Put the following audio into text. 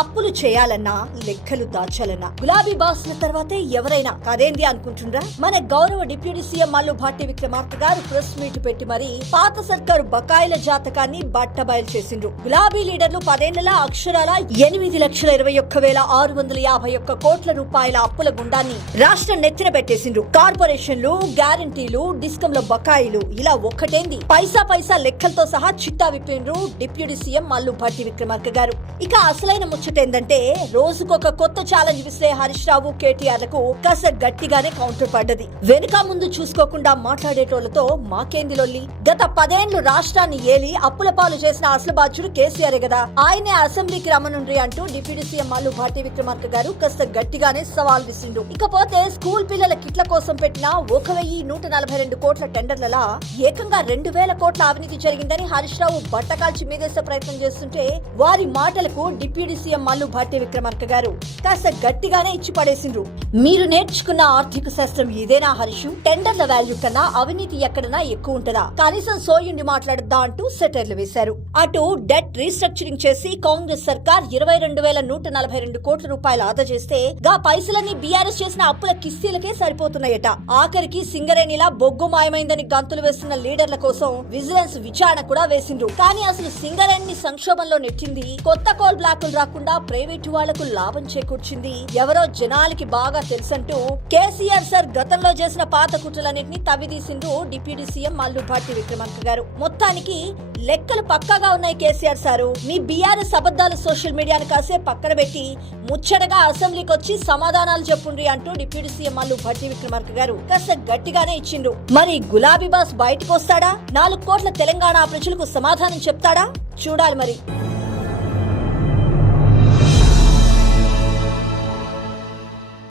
అప్పులు చేయాలన్నా లెక్కలు దాచాలన్నా గులాబీ బాస్ తర్వాతే ఎవరైనా కదేంది అనుకుంటుండ్రా? మన గౌరవ డిప్యూటీ సీఎం మల్లు భట్టి విక్రమార్క గారు ప్రెస్ మీట్ పెట్టి మరి పాత సర్కారు బకాయిల జాతకాన్ని బట్టబయలు చేసిండ్రు. గులాబీ లీడర్లు 10 ఏళ్ల అక్షరాల 8,21,651 కోట్ల రూపాయల అప్పుల గుండాన్ని రాష్ట్రం నెత్తిన పెట్టేసిండ్రు. కార్పొరేషన్లు, గ్యారంటీలు, డిస్కంల బకాయిలు ఇలా ఒక్కటేంది పైసా పైసా లెక్కలతో సహా చిట్టా విప్పిండ్రు డిప్యూటీ సీఎం మల్లు భట్టి విక్రమార్క గారు. ఇక అసలైన ముచ్చటేందంటే రోజుకొక కొత్త ఛాలెంజ్ విసిరే హరీష్ రావు, కేటీఆర్లకు కాస్త గట్టిగానే కౌంటర్ పడ్డది. వెనుక ముందు చూసుకోకుండా మాట్లాడేటోళ్లతో మాకేంది లొల్లి? గత 10 ఏళ్లు రాష్ట్రాన్ని ఏలి అప్పుల పాలు చేసిన అసలు బాధ్యుడు కేసీఆర్ కదా, ఆయనే అసెంబ్లీకి రమ్మనుండ్రి అంటూ డిప్యూటీ సీఎం మల్లు భట్టి విక్రమార్క గారు కాస్త గట్టిగానే సవాల్ విసిండు. ఇకపోతే స్కూల్ పిల్లల కిట్ల కోసం పెట్టిన 1,142 కోట్ల టెండర్లలో ఏకంగా 2,000 కోట్ల అవినీతి జరిగిందని హరీష్ రావు బట్టకాల్చి మీదేసే ప్రయత్నం చేస్తుంటే వారి మాటలకు డిప్యూటీ సీఎం మల్లు భట్టి విక్రమార్క గారు కాస్త గట్టిగానే ఇచ్చి పడేసిండ్రు. మీరు నేర్చుకున్న ఆర్థిక శాస్త్రం ఇదేనా హరీష్? టెండర్ల వాల్యూ కన్నా అవినీతి ఎక్కడన్నా ఎక్కువ ఉంటదా? కనీసం సోయుండి మాట్లాడద్దా అంటూ సెటర్లు వేశారు. అటు డెట్ రీస్ట్రక్చరింగ్ చేసి కాంగ్రెస్ సర్కార్ 22,142 కోట్ల రూపాయలు ఆదా చేస్తే గా పైసలన్నీ బీఆర్ఎస్ చేసిన అప్పుల కిస్తీలకే సరిపోతున్నాయట. ఆఖరికి సింగరేణిలా బొగ్గు మాయమైందని గంతులు వేస్తున్న లీడర్ల కోసం విజిలెన్స్ విచారణ కూడా వేసిండ్రు. కానీ అసలు సింగరేణి సంక్షోభంలో నెట్టింది కొత్త కోల్ బ్లాకులు రాకుండా ప్రైవేటు వాళ్లకు లాభం చేకూర్చింది ఎవరో జనాలకి బాగా తెలుసంటూ కేసీఆర్ సార్ గతంలో చేసిన పాత కుట్రలన్నింటినీ తవ్విదీసిండ్రు డిప్యూటీ సీఎం మల్లు భట్టి విక్రమార్క గారు. మొత్తానికి లెక్కలు పక్కాగా ఉన్నాయి కేసీఆర్ సారు. మీ బీఆర్ఎస్ అబద్దాలు సోషల్ మీడియాను కాసే పక్కన పెట్టి ముచ్చటగా అసెంబ్లీకి వచ్చి సమాధానాలు చెప్పుండ్రి అంటూ డిప్యూటీ సీఎం మల్లు భట్టి విక్రమార్క గారు కాస్త గట్టిగానే ఇచ్చిండ్రు. మరి గులాబీ బాస్ బయటకు వస్తాడా? 4 కోట్ల తెలంగాణ ప్రజలకు సమాధానం చెప్తాడా? చూడాలి మరి.